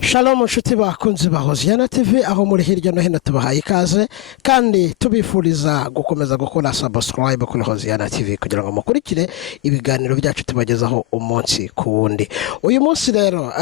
Shalom nshuti bakunzi ba Hoziyana TV aho muri hirya no hino tubahaye ikaze kandi tubifuriza gukomeza gukora subscribe kuri Hoziyana TV kugira ngo mukurikire ibiganiro byacu tubagezaho umunsi ku wundi. Uyu munsi rero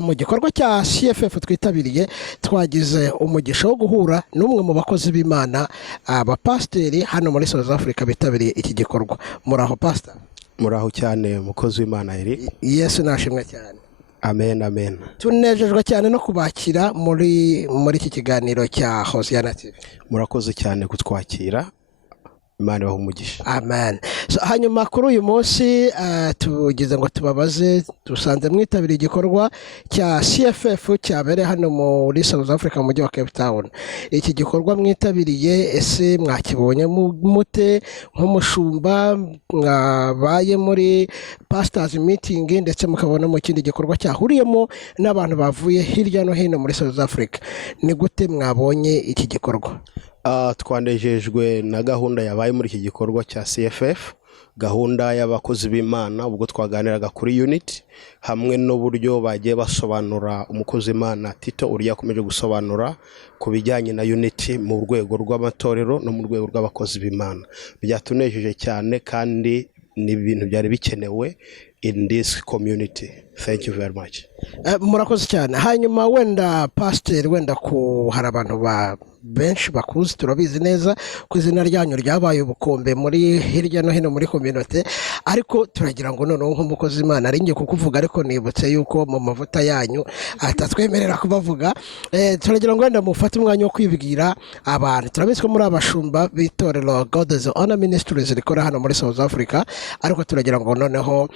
mu gikorwa cya CFF twitabiriye twagize umugisha wo guhura n'umwe mu bakozi b'Imana abapasteri hano muri South Africa bitabiriye iki gikorwa. Muraho pastor? Muraho cyane mukozi w'Imana iri. Yesu nashimwe cyane. Amen, amen. Tunejejwe cyane no kubakira muri iki kiganiro cya Hoziyana TV. Murakoze cyane kutwakira. Imana umugisha. Amen. So, hanyuma kuri uyu munsi tugize ngo tubabaze dusanze mwitabiriye igikorwa cya CFF cyabereye hano muri South Africa mu mujyi wa Cape Town. Iki gikorwa mwitabiriye ese mwakibonye mute nk'umushumba mwabaye muri pastors meeting ndetse mukabona mu kindi gikorwa cyahuriyemo n'abantu bavuye hirya no hino muri South Africa. Ni gute mwabonye iki gikorwa? Twanejejwe na gahunda yabaye muri iki gikorwa cya CFF, gahunda y'abakozi b'Imana ubwo twaganiraga kuri unit hamwe n'uburyo bagiye basobanura umukozi w'Imana Tito uri yakomeje gusobanura ku bijyanye na unity mu rwego rw'amatorero no mu rwego rw'abakozi b'Imana. Byatunejeje cyane kandi ni ibintu byari bikenewe in this community. Thank you very much. Murakoze cyane. Hanyuma wenda pastor wenda ku hari abantu benshi bakuzi turabizi neza ku izina ryanyu ryabaye ubukombe muri hirya no hino muri community, ariko turagira ngo noneho nk'umukozi w'Imana ari ngiye kukuvuga ariko nibutse yuko mu mavuta yanyu atatwemerera kubavuga. Turagira ngo wenda mufate umwanya wo kwibwira abantu. Turabizi ko muri abashumba b'itorero God's Honor Ministries rikora hano muri South Africa, ariko turagira ngo noneho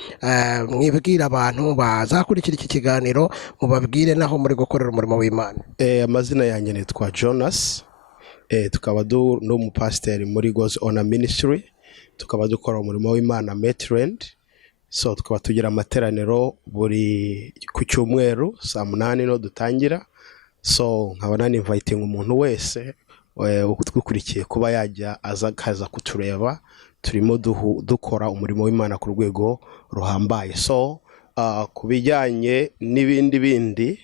mwibwira abantu bazakurikira iki kiganiro mubabwire naho muri gukorera umurimo w'Imana. Amazina yanjye nitwa Jonas. Tukaba no mu pastor muri God's Honor Ministry, tukaba dukora umurimo w'Imana Maitland. So tukaba tugira amateraniro buri ku cyumweru saa 8 no dutangira. So nkaba nani inviting umuntu wese ukurikiye kuba yajya aza kutureba. Turimo dukora umurimo w'Imana ku rwego ruhambaye. So kubijyanye n'ibindi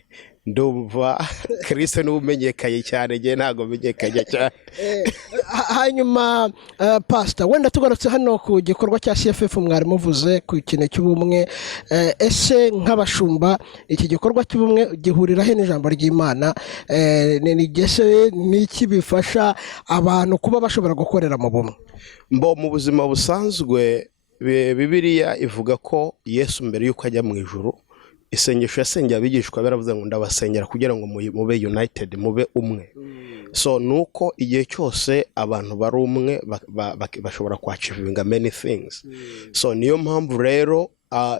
ndumva kristo n'umenyekaye cyane nge ntago menyekaye cyane. Hanyuma pastor wenda tugarutse hano ku gikorwa cya CFF mwari muvuze ku kintu cy'ubumwe, ese nk'abashumba iki gikorwa cy'ubumwe gihurira he n'ijambo ry'Imana? Niki bifasha abantu kuba bashobora gukorera mu bumwe? Mu buzima busanzwe Bibiliya ivuga ko Yesu mbere yuko ajya mu ijuru isengesho yasengera abigishwa baravuze ngo ndabasengera kugira ngo mube united, mube umwe. So nuko igihe cyose abantu bari umwe bashobora kwachivinga many things. So niyo mpamvu rero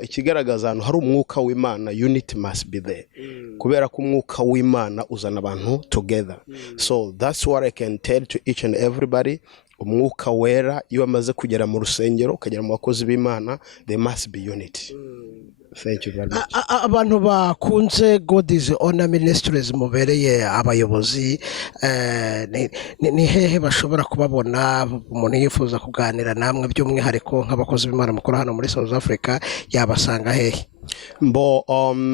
ikigaragaza hano hari umwuka w'Imana, unity must be there. Kubera ko umwuka w'Imana uzana abantu together. So that's what I can tell to each and everybody. Umwuka wera iyo amaze kugera mu rusengero ukagera mu bakozi b'Imana, there must be unity. Thank you very much. Abantu bakunze God's Honor Ministries mubereye abayobozi, ni hehe bashobora kubabona? Umuntu yifuza kuganira namwe by'umwihariko nk'abakozi b'Imana mukora hano muri South Africa yabasanga hehe?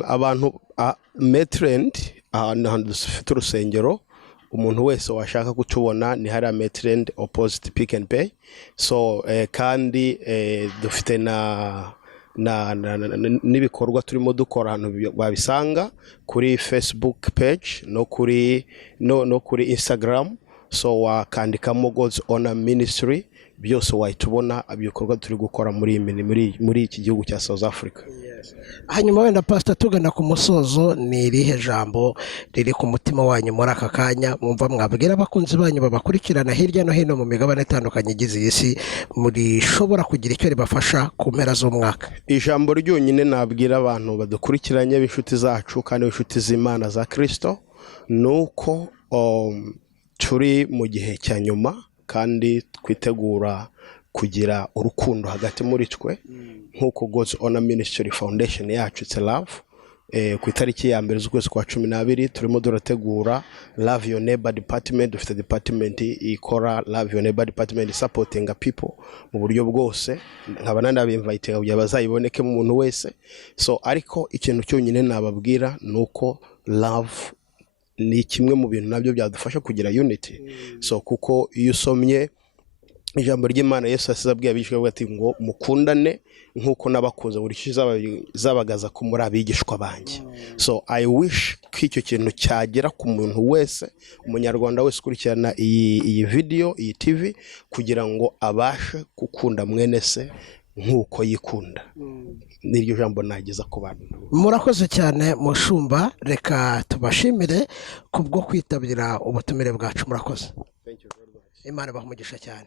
Abantu Maitland ahantu dufite urusengero, umuntu wese washaka kutubona ni hari Maitland opposite Pick and Pay. So kandi dufite n'ibikorwa turimo dukora hano babisanga kuri Facebook page no kuri Instagram. So wakandikamo God's Honor Ministry byose wahitubona ibikorwa turi gukora muri iki gihugu cya South Africa. Hanyuma wenda pastor tugana ku musozo, ni irihe jambo riri ku mutima wanyu muri aka kanya mwumva mwabwira abakunzi banyu babakurikirana hirya no hino mu migabane itandukanye igize isi muri shobora kugira icyo ribafasha ku mpera z'umwaka? Ijambo ryonyine nabwira abantu badukurikiranye b'inshuti zacu kandi b'inshuti z'Imana za Kristo nuko turi mu gihe cya nyuma kandi twitegura kugira urukundo hagati muri twe nk'uko God's Honor Ministry Foundation yacu it's love. ku itariki ya mbere z'ukwezi kwa 12 turimo durategura Love Your Neighbor Department. Dufite department ikora Love Your Neighbor Department supporting people mu buryo bwose, nkaba nanabinviting kugira bazayiboneke mu muntu wese. So ariko ikintu cyonyine nababwira nuko love ni kimwe mu bintu nabyo byadufasha kugira unity. So kuko iyo usomye ijambo ry'Imana Yesu asizabwiye abigishwa ati ngo mukundane nkuko nabakunze buri zabagaza ko muri abigishwa banjye. So I wish ko icyo kintu cyagera ku muntu wese, umunyarwanda wese ukurikirana iyi video, iyi TV, kugira ngo abashe gukunda mwene se nkuko yikunda. Niryo jambo nageza ku bantu. Murakoze cyane mushumba, reka tubashimire kubwo kwitabira ubutumire bwacu. Murakoze. Thank you very much. Imana bahumugisha cyane.